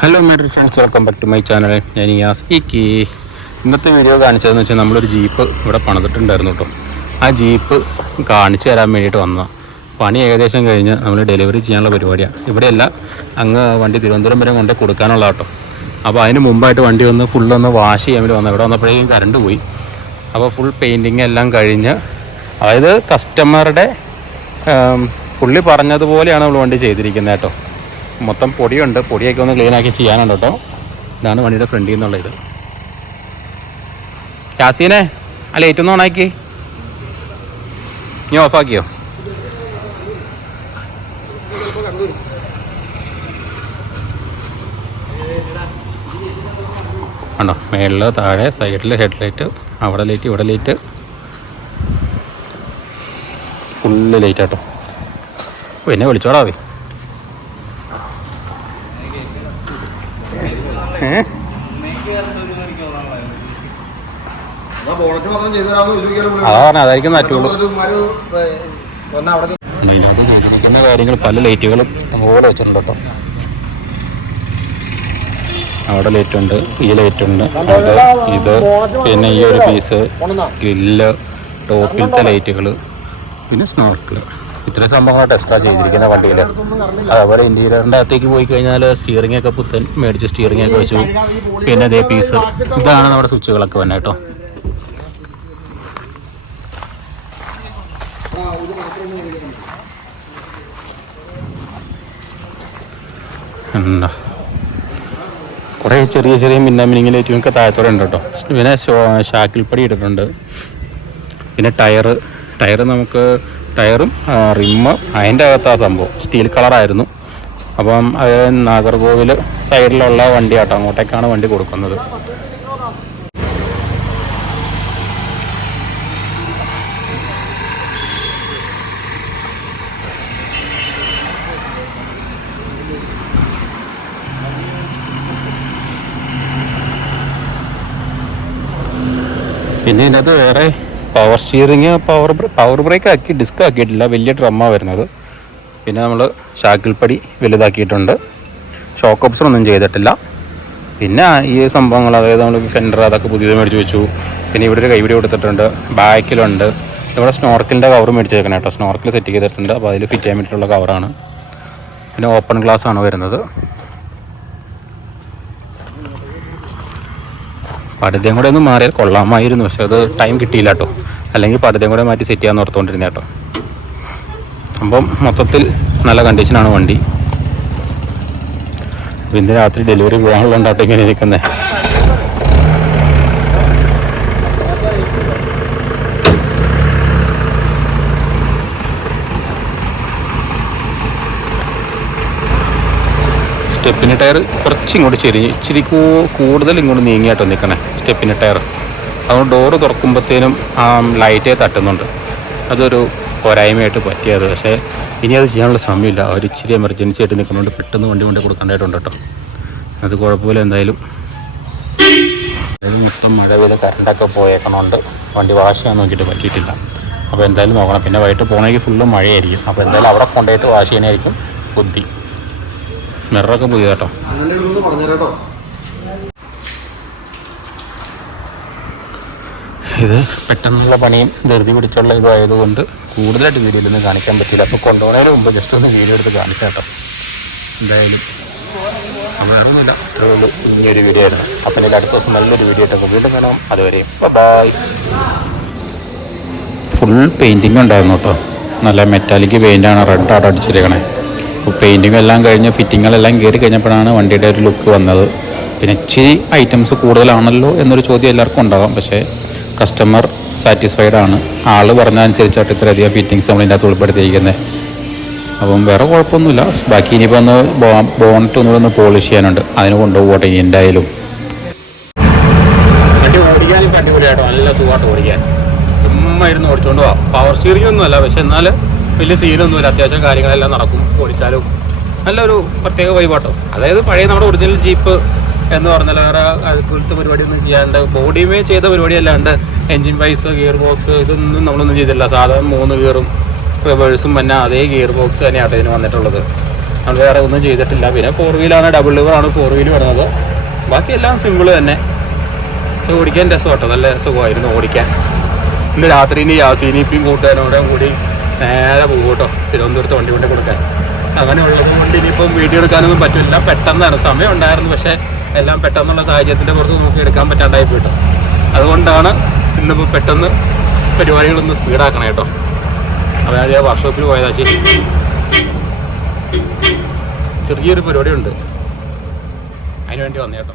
Hello my friends, welcome back to my channel. ഞാൻ യാസിക്ക്. ഇന്നത്തെ video കാണിച്ചതെന്ന് വെച്ചാൽ നമ്മളൊരു ജീപ്പ് ഇവിടെ പണിതിട്ടുണ്ടായിരുന്നു കേട്ടോ. ആ ജീപ്പ് കാണിച്ചു തരാൻ വേണ്ടിയിട്ട് വന്നതാണ്. പണി ഏകദേശം കഴിഞ്ഞ് നമ്മൾ ഡെലിവറി ചെയ്യാനുള്ള പരിപാടിയാണ്. ഇവിടെയല്ല, അങ്ങ് വണ്ടി തിരുവനന്തപുരം വരെ കൊണ്ട് കൊടുക്കാനുള്ള കേട്ടോ. അപ്പോൾ അതിന് മുമ്പായിട്ട് വണ്ടി ഒന്ന് ഫുള്ളൊന്ന് വാഷ് ചെയ്യാൻ വേണ്ടി വന്നത്. ഇവിടെ വന്നപ്പോഴേക്കും കറണ്ട് പോയി. അപ്പോൾ ഫുൾ പെയിൻറ്റിങ് എല്ലാം കഴിഞ്ഞ്, അതായത് കസ്റ്റമറുടെ പുള്ളി പറഞ്ഞതുപോലെയാണ് നമ്മൾ വണ്ടി ചെയ്തിരിക്കുന്നത് കേട്ടോ. മൊത്തം പൊടിയുണ്ട്, പൊടിയൊക്കെ ഒന്ന് ക്ലീനാക്കി ചെയ്യാനുണ്ട് കേട്ടോ. ഇതാണ് വണ്ടിയുടെ ഫ്രണ്ടിൽ നിന്നുള്ള ഇത്. യാസീനെ, ആ ലൈറ്റ് ഒന്ന് ഓണാക്കി. നീ ഓഫാക്കിയോ? ആണോ? മേളിൽ, താഴെ, സൈഡിൽ ഹെഡ് ലൈറ്റ്, അവിടെ ലൈറ്റ്, ഇവിടെ ലൈറ്റ്, ഫുള്ള് ലൈറ്റ് കേട്ടോ. പിന്നെ വിളിച്ചോടാ മതി. അതായിരിക്കും പറ്റുള്ളൂ. അതിനകത്ത് നിൽക്കുന്ന കാര്യങ്ങൾ പല ലൈറ്റുകളും അതുപോലെ വെച്ചിട്ടുണ്ട് കേട്ടോ. അവിടെ ലൈറ്റുണ്ട്, ഈ ലൈറ്റുണ്ട്, അത് ഇത്, പിന്നെ ഈ ഒരു പീസ്, ഗ്രില്ല്, ടോപ്പിലത്തെ ലൈറ്റുകൾ, പിന്നെ സ്നോർക്കിൾ. ഇത്രയും സംഭവങ്ങളാണ് എക്സ്ട്രാ ചെയ്തിരിക്കുന്ന വണ്ടിയിൽ. അതുപോലെ ഇൻറ്റീരിയറിൻ്റെ അകത്തേക്ക് പോയി കഴിഞ്ഞാൽ സ്റ്റിയറിംഗ് ഒക്കെ പുത്തൻ മേടിച്ച് സ്റ്റിയറിംഗ് ഒക്കെ വെച്ചു. പിന്നെ അതേ പീസ്, ഇതാണ് നമ്മുടെ സ്വിച്ചുകളൊക്കെ വന്നെ കേട്ടോ. എന്താ കുറേ ചെറിയ ചെറിയ മിന്നാമിനിങ് ലൈറ്റുകളൊക്കെ താഴത്തോടെ ഉണ്ട് കേട്ടോ. പിന്നെ ഷാക്കിൽപ്പടി ഇട്ടിട്ടുണ്ട്. പിന്നെ ടയറ് നമുക്ക് ടയറും റിമ്മ് അതിൻ്റെ അകത്ത് ആ സംഭവം സ്റ്റീൽ കളറായിരുന്നു. അപ്പം അത് നാഗർകോവിൽ സൈഡിലുള്ള വണ്ടി ആട്ടോ, അങ്ങോട്ടേക്കാണ് വണ്ടി കൊടുക്കുന്നത്. പിന്നെ ഇതിനകത്ത് വേറെ പവർ സ്റ്റിയറിങ്, പവർ ബ്രേക്ക് ആക്കി, ഡിസ്ക് ആക്കിയിട്ടില്ല, വലിയ ഡ്രമ്മാണ് വരുന്നത്. പിന്നെ നമ്മൾ ഷാക്കിൽപ്പടി വലുതാക്കിയിട്ടുണ്ട്. ഷോക്ക് ഓപ്ഷൻ ഒന്നും ചെയ്തിട്ടില്ല. പിന്നെ ഈ സംഭവങ്ങൾ, അതായത് നമ്മൾ ഫെൻഡർ അതൊക്കെ പുതിയത് മേടിച്ച് വെച്ചു. പിന്നെ ഇവിടെ ഒരു കൈപിടി കൊടുത്തിട്ടുണ്ട്, ബാക്കിലുണ്ട്. ഇവിടെ സ്നോർക്കിലിൻ്റെ കവർ മേടിച്ച് വെക്കണം കേട്ടോ. സ്നോർക്കിൽ സെറ്റ് ചെയ്തിട്ടുണ്ട്, അപ്പോൾ അതിൽ ഫിറ്റ് ചെയ്യാൻ വേണ്ടിയിട്ടുള്ള കവറാണ്. പിന്നെ ഓപ്പൺ ഗ്ലാസ് ആണ് വരുന്നത്. പടുതയും കൂടെ ഒന്ന് മാറിയാൽ കൊള്ളാമായിരുന്നു, പക്ഷെ അത് ടൈം കിട്ടിയില്ല കേട്ടോ. അല്ലെങ്കിൽ പടുതയും കൂടെ മാറ്റി സെറ്റ് ചെയ്യാൻ ഓർത്തുകൊണ്ടിരുന്ന കേട്ടോ. അപ്പം മൊത്തത്തിൽ നല്ല കണ്ടീഷനാണ് വണ്ടി. ഇന്ന് രാത്രി ഡെലിവറി പോകാനുള്ളതാട്ടോ ഇങ്ങനെ ഇരിക്കുന്നത്. സ്റ്റെപ്പിന് ടയർ കുറച്ച് ഇങ്ങോട്ട് ഇച്ചിരി കൂടുതൽ ഇങ്ങോട്ട് നീങ്ങിയാട്ടോ നിൽക്കണേ സ്റ്റെപ്പിന് ടയർ. അതുകൊണ്ട് ഡോറ് തുറക്കുമ്പോഴത്തേനും ആ ലൈറ്റേ തട്ടുന്നുണ്ട്. അതൊരു പോരായ്മയായിട്ട് പറ്റിയത്. പക്ഷേ ഇനി അത് ചെയ്യാനുള്ള സമയമില്ല. അവർ ഇച്ചിരി എമർജൻസി ആയിട്ട് നിൽക്കുന്നുണ്ട്, പെട്ടെന്ന് വണ്ടി കൊണ്ട് കൊടുക്കേണ്ടതായിട്ടുണ്ട് കേട്ടോ. അത് കുഴപ്പമില്ല. എന്തായാലും അത് മൊത്തം മഴ പെയ്ത് കറണ്ടൊക്കെ പോയേക്കണോണ്ട് വണ്ടി വാഷ് ചെയ്യാൻ നോക്കിയിട്ട് പറ്റിയിട്ടില്ല. അപ്പോൾ എന്തായാലും നോക്കണം. പിന്നെ വൈകിട്ട് പോകണമെങ്കിൽ ഫുള്ള് മഴയായിരിക്കും. അപ്പോൾ എന്തായാലും അവിടെ കൊണ്ടുപോയിട്ട് വാഷ് ചെയ്യാനായിരിക്കും ബുദ്ധി. മിററൊക്കെ പോയി കേട്ടോ. ഇത് പെട്ടെന്നുള്ള പണിയും ധൃതി പിടിച്ചുള്ള ഇതായതുകൊണ്ട് കൂടുതലായിട്ട് വീഡിയോയിലൊന്നും കാണിക്കാൻ പറ്റില്ല. അപ്പോൾ കൊണ്ടുപോകുന്നതിന് മുമ്പ് ജസ്റ്റ് ഒന്ന് വീഡിയോ എടുത്ത് കാണിച്ചു കേട്ടോ. എന്തായാലും നമ്മളൊന്നുമില്ല, ഇത്രയേ ഉള്ളൂ ഇനിയൊരു വീഡിയോ ആയിരുന്നു. അപ്പം ഇതിൽ അടുത്ത ദിവസം നല്ലൊരു വീഡിയോ ആയിട്ടൊക്കെ വീണ്ടും കാണാം. അതുവരെ ബൈ. ഫുൾ പെയിൻറ്റിങ് ഉണ്ടായിരുന്നു കേട്ടോ. നല്ല മെറ്റാലിക് പെയിൻ്റാണ്, റെഡ് ആയിട്ട് അടിച്ചിരിക്കണേ. അപ്പോൾ പെയിൻറ്റിങ് എല്ലാം കഴിഞ്ഞ് ഫിറ്റിങ്ങുകളെല്ലാം കയറി കഴിഞ്ഞപ്പോഴാണ് വണ്ടിയുടെ ഒരു ലുക്ക് വന്നത്. പിന്നെ ഇച്ചിരി ഐറ്റംസ് കൂടുതലാണല്ലോ എന്നൊരു ചോദ്യം എല്ലാവർക്കും ഉണ്ടാകാം. പക്ഷേ കസ്റ്റമർ സാറ്റിസ്ഫൈഡ് ആണ്. ആൾ പറഞ്ഞതനുസരിച്ചായിട്ട് ഇത്രയധികം ഫിറ്റിങ്സ് നമ്മൾ ഇതിൻ്റെ അകത്ത് ഉൾപ്പെടുത്തിയിരിക്കുന്നത്. അപ്പം വേറെ കുഴപ്പമൊന്നുമില്ല. ബാക്കി ഇനിയിപ്പോൾ ഒന്ന് ബോണറ്റ് ഒന്നുകൂടെ ഒന്ന് പോളിഷ് ചെയ്യാനുണ്ട്. അതിന് കൊണ്ടുപോകട്ടെ ഇനി എന്തായാലും. വണ്ടി ഓടിക്കാനും അടിപൊളിയായിട്ടോ, നല്ല സുഖമായിട്ട് ഓടിക്കാൻ. ചുമ്മായിരുന്നു ഓടിച്ചുകൊണ്ട് പോവാം. പവർ സ്റ്റിയറിംഗ് ഒന്നുമല്ല, പക്ഷെ എന്നാൽ വലിയ സീനൊന്നുമില്ല. അത്യാവശ്യം കാര്യങ്ങളെല്ലാം നടക്കും. ഓടിച്ചാലും നല്ലൊരു പ്രത്യേക വൈബാട്ടോ. അതായത് പഴയ നമ്മുടെ ഒറിജിനൽ ജീപ്പ് എന്ന് പറഞ്ഞാൽ വേറെ അതുപോലത്തെ പരിപാടിയൊന്നും ചെയ്യാണ്ട് ബോഡിയുമേ ചെയ്ത പരിപാടി അല്ലാണ്ട് എൻജിൻ വൈസ്, ഗിയർ ബോക്സ് ഇതൊന്നും നമ്മളൊന്നും ചെയ്തില്ല. സാധാരണ 3 ഗിയറും റിവേഴ്സും പിന്നെ അതേ ഗിയർ ബോക്സ് തന്നെയാണ് ഇതിന് വന്നിട്ടുള്ളത്. അത് വേറെ ഒന്നും ചെയ്തിട്ടില്ല. പിന്നെ 4 വീലാണ്, ഡബിൾ ലിവറാണ് 4 വീല് വരുന്നത്. ബാക്കിയെല്ലാം സിമ്പിൾ തന്നെ. പക്ഷെ ഓടിക്കാൻ രസം കേട്ടോ, നല്ല സുഖമായിരുന്നു ഓടിക്കാൻ. ഇന്ന് രാത്രി ഇനി യാസീനിപ്പിയും കൂട്ടുകാരോടെ കൂടി നേരെ പോകും കേട്ടോ തിരുവനന്തപുരത്ത് വണ്ടി കൊണ്ട് കൊടുക്കാൻ. അങ്ങനെയുള്ളത് കൊണ്ട് ഇനിയിപ്പം വീഡിയോ എടുക്കാനൊന്നും പറ്റില്ല. പെട്ടെന്നാണ്, സമയം ഉണ്ടായിരുന്നു പക്ഷേ എല്ലാം പെട്ടെന്നുള്ള സാഹചര്യത്തിൻ്റെ പുറത്ത് നോക്കി എടുക്കാൻ പറ്റാണ്ടായി പോയിട്ടോ. അതുകൊണ്ടാണ് ഇന്നിപ്പോൾ പെട്ടെന്ന് പരിപാടികളൊന്ന് സ്പീഡാക്കണം കേട്ടോ. അതായത് ആ വർക്ക്ഷോപ്പിൽ പോയതാ. ശരി, ചെറിയൊരു പരിപാടി ഉണ്ട്, അതിന് വേണ്ടി വന്നേ കേട്ടോ.